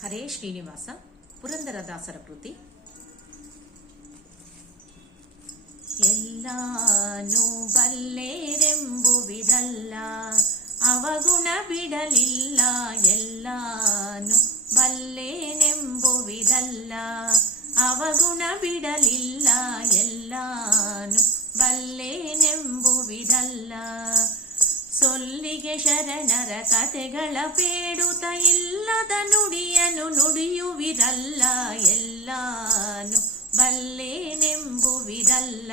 ಹರೇ ಶ್ರೀನಿವಾಸ. ಪುರಂದರದಾಸರ ಕೃತಿ. ಎಲ್ಲಾನು ಬಲ್ಲೆರೆಂಬುವಿರಲ್ಲ, ಅವಗುಣ ಬಿಡಲಿಲ್ಲ. ಎಲ್ಲಾನು ಬಲ್ಲೆನೆಂಬುವಿರಲ್ಲ, ಅವಗುಣ ಬಿಡಲಿಲ್ಲ. ಎಲ್ಲಾನು ಬಲ್ಲೆನೆಂಬುವಿರಲ್ಲ. ಸೊಲ್ಲಿಗೆ ಶರಣರ ಕಥೆಗಳ ಬೇಡುತ್ತ ಇಲ್ಲದ ನುಡಿಯನು ನುಡಿಯುವಿರಲ್ಲ. ಎಲ್ಲಾನು ಬಲ್ಲೆನೆಂಬುವಿರಲ್ಲ,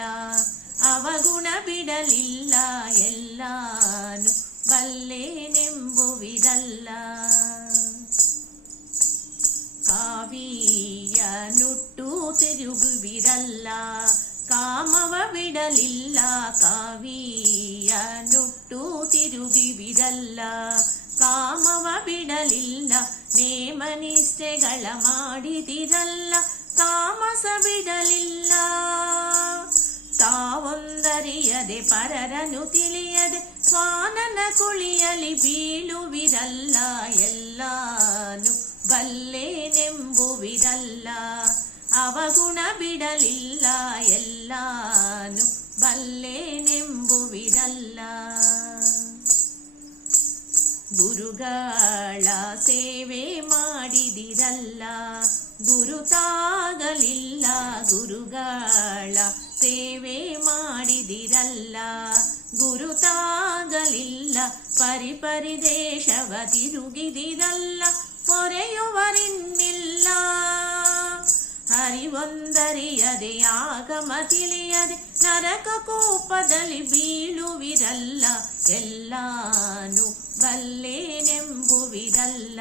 ಅವಗುಣ ಬಿಡಲಿಲ್ಲ. ಎಲ್ಲಾನು ಬಲ್ಲೆನೆಂಬುವಿರಲ್ಲ. ಕಾವಿಯ ನುಟ್ಟು ತಿರುಗುವಿರಲ್ಲ, ಕಾಮವ ಬಿಡಲಿಲ್ಲ. ಕಾವಿಯ ನುಟ್ಟು ತಿರುಗಿವಿರಲ್ಲ, ಕಾಮವ ಬಿಡಲಿಲ್ಲ. ನೇಮನಿಷ್ಠೆಗಳ ಮಾಡಿದಿರಲ್ಲ, ತಾಮಸ ಬಿಡಲಿಲ್ಲ. ತಾವೊಂದರಿಯದೆ ಪರರನು ತಿಳಿಯದೆ ಸ್ವಾನನ ಕುಳಿಯಲಿ ಬೀಳುವಿರಲ್ಲ. ಎಲ್ಲಾನು ಬಲ್ಲೆನೆಂಬುವಿರಲ್ಲ, ಅವಗುಣ ಬಿಡಲಿಲ್ಲ. ಎಲ್ಲಾನು ಬಲ್ಲೆನೆಂಬುವಿರಲ್ಲ. ಗುರುಗಳ ಸೇವೆ ಮಾಡಿದಿರಲ್ಲ, ಗುರುತಾಗಲಿಲ್ಲ. ಗುರುಗಳ ಸೇವೆ ಮಾಡಿದಿರಲ್ಲ, ಗುರುತಾಗಲಿಲ್ಲ. ಪರಿದೇಶವ ತಿರುಗಿದಿರಲ್ಲ, ಪೊರೆಯುವರಿನ್ನಿಲ್ಲ. ಹರಿವೊಂದರಿಯದೆ ಆಗಮ ತಿಳಿಯದೆ ನರಕ ಕೋಪದಲ್ಲಿ ಬೀಳುವಿರಲ್ಲ. ಎಲ್ಲಾನು ಬಲ್ಲೆನೆಂಬುವಿರಲ್ಲ,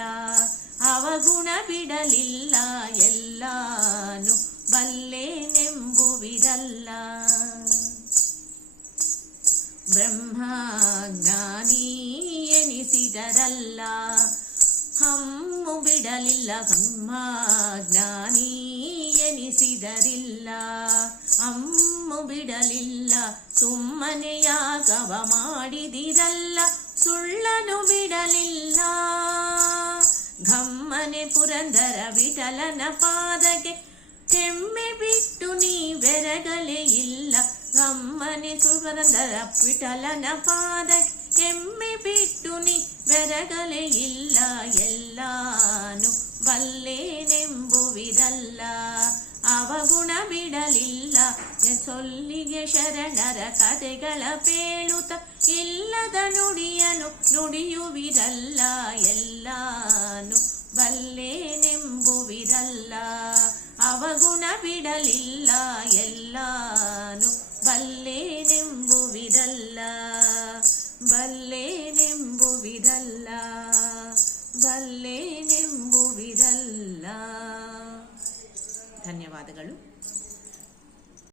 ಅವಗುಣ ಬಿಡಲಿಲ್ಲ. ಎಲ್ಲಾನು ಬಲ್ಲೆನೆಂಬುವಿರಲ್ಲ. ಬ್ರಹ್ಮಜ್ಞಾನಿ ಎನಿಸಿದರಲ್ಲ, ಹಮ್ಮು ಬಿಡಲಿಲ್ಲ. ಬ್ರಹ್ಮಜ್ಞಾನಿ ಎನಿಸಿದರಿಲ್ಲ, ಹಮ್ಮು ಬಿಡಲಿಲ್ಲ. ಸುಮ್ಮನೆ ಯಾಗವ ಮಾಡಿದಿರಲ್ಲ, ಸುಳ್ಳನು ಬಿಡಲಿಲ್ಲ. ಘಮ್ಮನೆ ಪುರಂದರ ವಿಠಲನ ಪಾದಕ್ಕೆ ಹೆಮ್ಮೆ ಬಿಟ್ಟು ನೀ ಬೆರಗಲೇ ಇಲ್ಲ. ಘಮ್ಮನೆ ಪುರಂದರ ವಿಠಲನ ಪಾದಕ್ಕೆ ಹೆಮ್ಮೆ ಬಿಟ್ಟು ನೀ ಬೆರಗಲೇ ಇಲ್ಲ. ಎಲ್ಲಾನು ಬಲ್ಲೆನೆಂಬುವಿರಲ್ಲ, ಅವಗುಣ ಬಿಡಲಿಲ್ಲ. ಸೊಲ್ಲಿಗೆ ಶರಣರ ಕಥೆಗಳ ಬೇಳುತ್ತ ಇಲ್ಲದ ನುಡಿಯನು ನುಡಿಯುವಿರಲ್ಲ. ಎಲ್ಲಾನು ಬಲ್ಲೆನೆಂಬುವಿರಲ್ಲ, ಅವಗುಣ ಬಿಡಲಿಲ್ಲ. ಎಲ್ಲಾನು ಬಲ್ಲೆನೆಂಬುವಿರಲ್ಲ, ಬಲ್ಲೆನೆಂಬುವಿರಲ್ಲ, ಬಲ್ಲೆನೆಂಬುವಿರಲ್ಲ. ಧನ್ಯವಾದಗಳು.